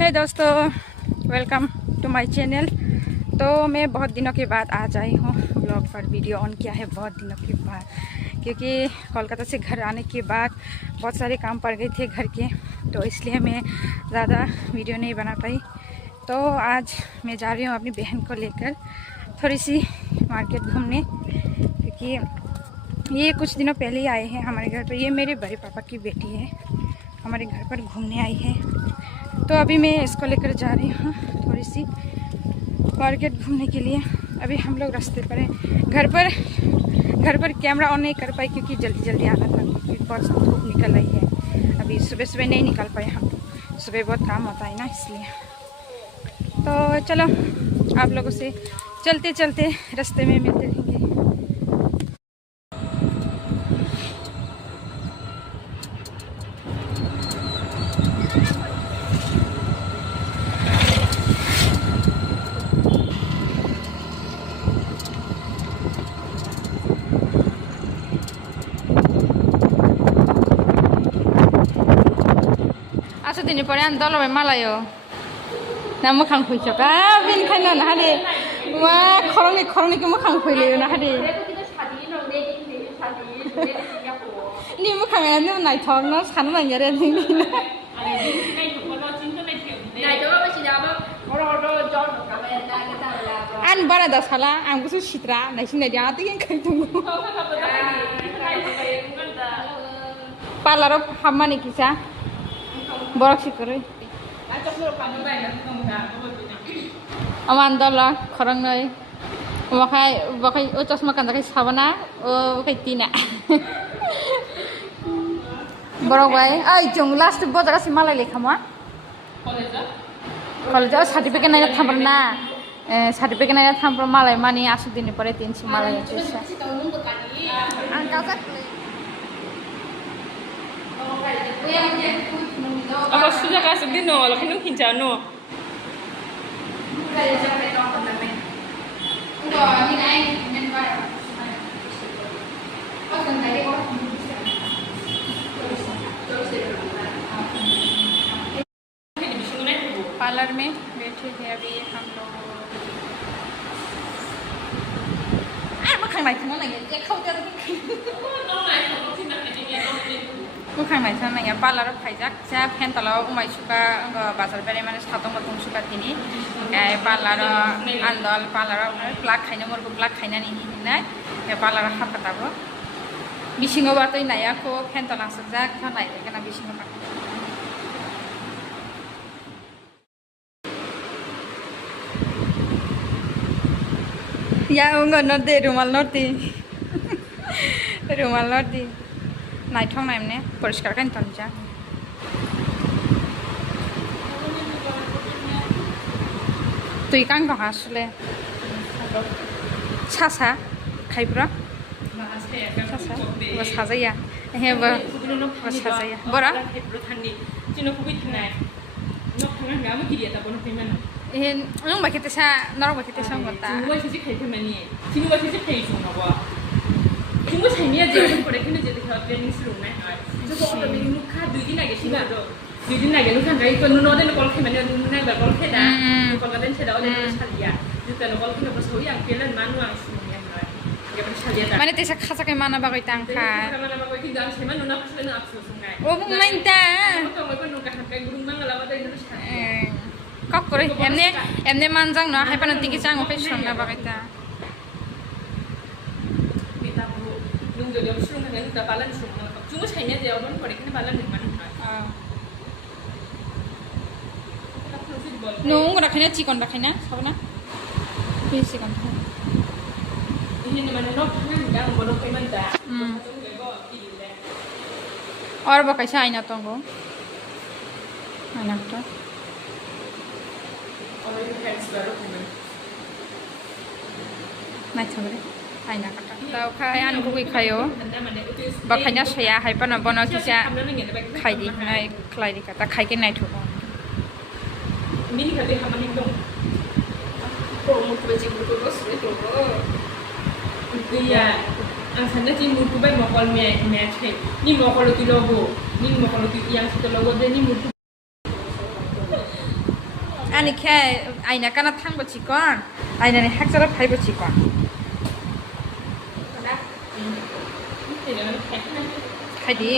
हे दोस्तों, welcome to my channel. तो मैं बहुत दिनों के बाद आज आई हूँ, ब्लॉग पर वीडियो ऑन किया है बहुत दिनों के बाद, क्योंकि कोलकाता से घर आने के बाद बहुत सारे काम पड़ गए थे घर के, तो इसलिए मैं ज़्यादा वीडियो नहीं बना पाई। तो आज मैं जा रही हूँ अपनी बहन को लेकर थोड़ी सी मार्केट घूमने, क्योंकि ये कुछ दिनों पहले ही आए हैं हमारे घर पर। ये मेरे बड़े पापा की बेटी है, हमारे घर पर घूमने आई है। तो अभी मैं इसको लेकर जा रही हूँ थोड़ी सी मार्केट घूमने के लिए। अभी हम लोग रास्ते पर हैं। घर पर कैमरा ऑन नहीं कर पाए क्योंकि जल्दी जल्दी आना था, क्योंकि परसों धूप निकल रही है। अभी सुबह सुबह नहीं निकल पाए हम, सुबह बहुत काम होता है ना, इसलिए। तो चलो आप लोगों से चलते चलते रास्ते में मिलते रहेंगे। Asa tini pare an dolo malayo. Namu khang khui choka bin khaino na hade. Wa khoroni ki mu khang khui le na hade. Ni mu khang an nu nai thong no san na yare ni ni. An bara da sala an gusu sitra nai sin dia ati ken khai tungu. Parlor hammani kisa. Borak sih keren. Aman dola, korang nih. Wakai ucap makan dari sabana, wakai tina. Borak wae. Ay, jong last buat ada si malai lekha mah. Kalau jauh sertifikat nanya thampar na, sertifikat nanya thampar malai mani asuk dini pare tin si malai itu. Angkau kat. Apa sudah kasih di nol, kalau kini kincar no. Parlour में बैठे थे अभी हम लोग। Bukan macam mana parlor pajak, saya pengen tahu umai suka bazar beri mana satu macam suka ini, parlor andal, parlor plak kayaknya mau plak kayaknya ini, parlor apa tahu? Bisingo batu ini ya, aku pengen tahu langsung saja kan naik, karena bisingo batu. Ya enggak nanti rumal nanti, rumal nanti. Naik thong naik nih, poriskar kan tonja. Tu ikan kau hasil, sasa, kai pura, sasa, bos haza ya, bos haza ya, bora? Nung bakit sa, norong bakit sa ngota. Cuma saya ni aja pun kini jadi kalau training seru nih. Jadi kalau training lu kan 2 दिन lagi sih nggak tuh. 2 दिन lagi lu kan kayak itu nuno deh kalau kemana nuno nih kalau kena, kalau kalian sudah ada yang sekali ya. Jadi kalau kena pas yang kalian manual semuanya nih. Ya pas sekali ya. Mana tesa khasa ke mana bagai tangka. Mana bagai kita jangan sih nuno pas kena akses sungai. Oh main dah. Kalau kau nuno kan kayak burung mangga lama tadi nuno sekali. Kok kore? Emne manjang no, hai panan tinggi cang oke shona bagai ta. Jadi aku suruh nanya kita balan suruh, cuma saya dia orang pada kena balan di mana? Nung rakanya cikon rakanya, apa na? Pilih cikon. Ini mana nak yang bodoh payment dah. और बकाइसा आइना तंगो आइना तो और ये hands बारो payment नाइ थबरे आइना कटा ताउ खाय आन गुगै खायो बकाइना सया हाइपाना बना किसा खाइदि नाइ क्लाइदि कटा खाइके नाइ थुबो ini kata hamani dong promo baju buku bos itu iya angsannya sih mutu baik mau kalau match ni mau kalau di logo ni mau kalau di yang satu logo deh ni mutu आनी खे आइना काना थांग बची कौन आइना ने हाक जरा फाइ बची कौन खाइ दी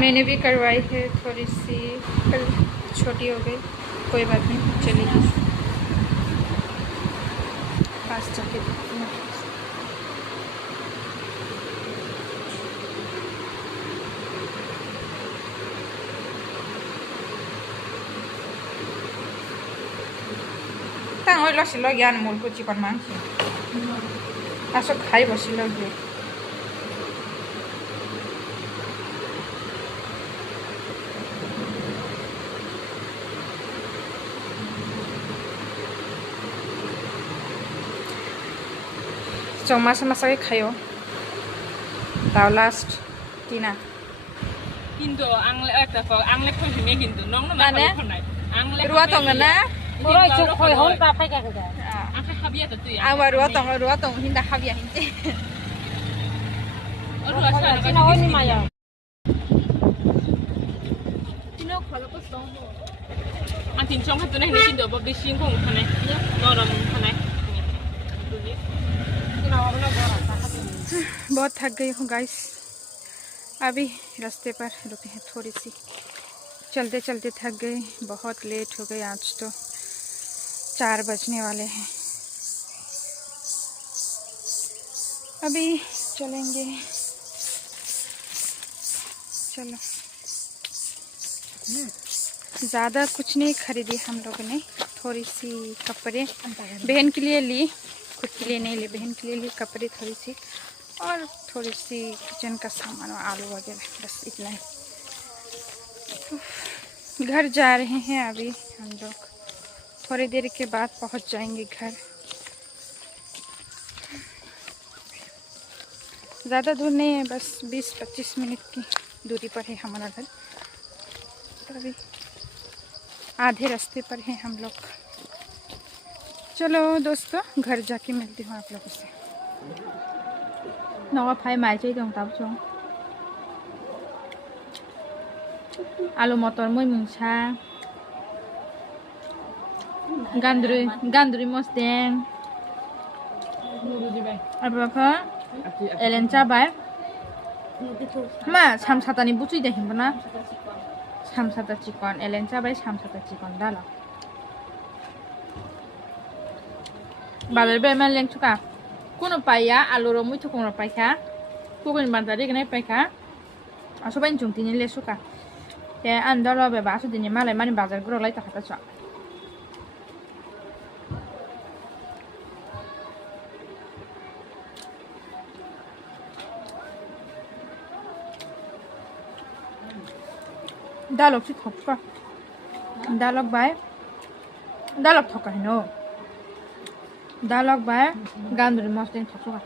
मैंने भी करवाई है थोड़ी सी पर छोटी हो गई कोई बात नहीं चलेगी पास जाके देखती हूँ ता ओइ लसिलो ज्ञान मूलको चिकन मांस आसो खाइ बसिलो गे so masa-masa kayo tao last tina কিন্তু আংলে একটা আংলে কোন হিমে কিন্তু নং না মানে আংলে ruwa tong na Ôi, chụp hồi hôn ta phải cái gì? আংলে খাবিয়া তো তুই awa ruwa tong hinda habia hinte ও রুয়া Ôi, সারা chị nói đi mà giờ. তিনো খলো কো সং আন তিন সং হাতু নাই কিন্তু ববি সিং কো খানে নরম খানে बहुत थक गई हूँ गाइस अभी रास्ते पर रुके हैं थोड़ी सी चलते चलते थक गए बहुत लेट हो गए आज तो 4 बजने वाले हैं अभी चलेंगे चलो ज़्यादा कुछ नहीं खरीदी हम लोगों ने थोड़ी सी कपड़े बहन के लिए ली खुद के लिए नहीं ली बहन के लिए ली कपड़े थोड़ी सी और थोड़ी सी किचन का सामान और आलू वगैरह बस इतना ही घर जा रहे हैं अभी हम लोग थोड़ी देर के बाद पहुंच जाएंगे घर ज़्यादा दूर नहीं है बस 20-25 मिनट की दूरी पर है हमारा घर तो अभी आधे रास्ते पर हैं हम लोग चलो दोस्तों घर जाके मिलती हूँ आप लोगों से नवा फाई माई चाहिए दो तब चो आलू मटर मुई मुंगसा गांदुरी मस्तें अब बापा एलेन चाबाय मा सामसातानि बुचुई देखिनबना सामसाता चिकन एलेन चाबाय सामसाता चिकन दाला बाजार बे मा लें चुका कोनो पाया आलु रो मुइ थुकुं रो पाइखा कुगुन बाजारि गने पाइखा आसोबाइन चुंतिनि ले सुका ते आन्दार बे बासु दिनि मालाय मानि बाजार ग्रो लाइ ताखा चा दालक छि थपका दालक बाय दालक थका हैनो दालक बाय गांदुरी मस्तें थपका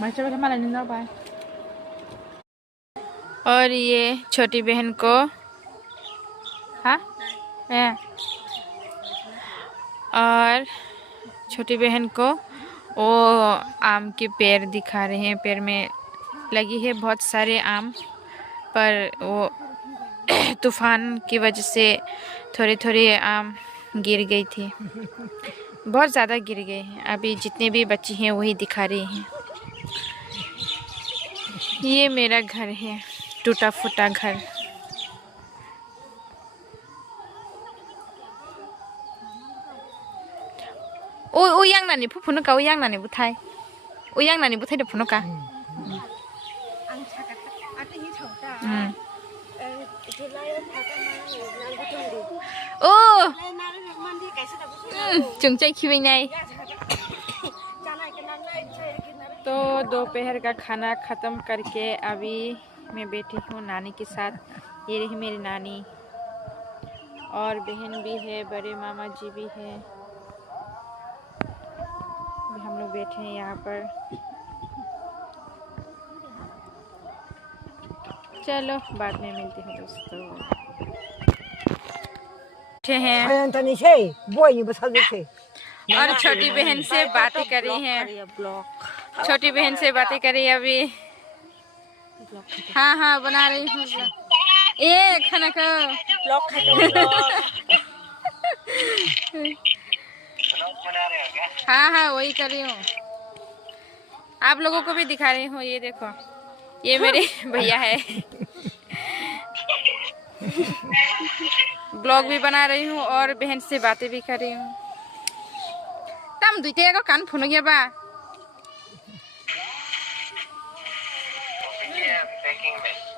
माइचा बेटा माला निंदा बाय और ये छोटी बहन को हाँ और छोटी बहन को वो आम के पेड़ दिखा रहे हैं पेड़ में लगी है बहुत सारे आम पर वो तूफान की वजह से थोड़ी थोड़ी आम गिर गई थी बहुत ज़्यादा गिर गए हैं अभी जितने भी बच्चे हैं वही दिखा रहे हैं ये मेरा घर है टूटा फूटा घर ओ yang nani pupuno ka o yang nani butai o yang nani butai de puno ka ang chaka ate hi chota ओ चुंगचाई खिबै नहीं तो दोपहर का खाना ख़त्म करके अभी मैं बैठी हूँ नानी के साथ ये रही मेरी नानी और बहन भी है बड़े मामा जी भी हैं हम लोग बैठे हैं यहाँ पर चलो बाद में मिलते हैं दोस्तों बैठे हैं और छोटी बहन से बातें कर रही हैं। छोटी बहन से बातें कर रही है अभी। हाँ हाँ बना रही हूँ ये खाना का ब्लॉग हाँ हाँ वही कर रही हूँ। आप लोगों को भी दिखा रही हूँ। ये देखो ये मेरे भैया है। ब्लॉग भी बना रही हूँ और बहन से बातें भी कर रही हूँ। तम दुईटे को कान फुन गया बा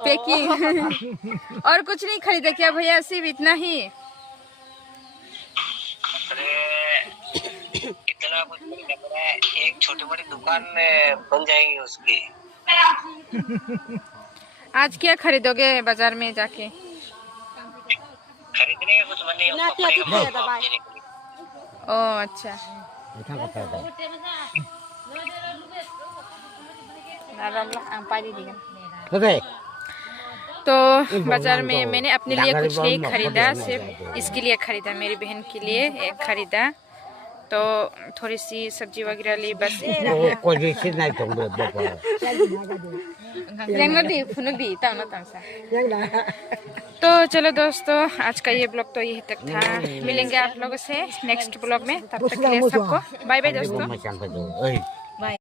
पैकिंग और कुछ नहीं खरीदा क्या भैया? सिर्फ इतना ही। इतना कुछ खरीदना पड़ा है। एक छोटी बड़ी दुकान बन जाएगी उसकी। आज क्या खरीदोगे बाजार में जाके? खरीदने का कुछ मन नहीं है। ओ अच्छा। तो बाजार में मैंने अपने लिए कुछ नहीं खरीदा, सिर्फ इसके लिए खरीदा, मेरी बहन के लिए एक खरीदा। तो थोड़ी सी सब्जी वगैरह ली बस। तो चलो दोस्तों आज का ये ब्लॉग तो यही तक था। मिलेंगे आप लोगों से नेक्स्ट ब्लॉग में। तब तक के लिए सबको बाय बाय दोस्तों।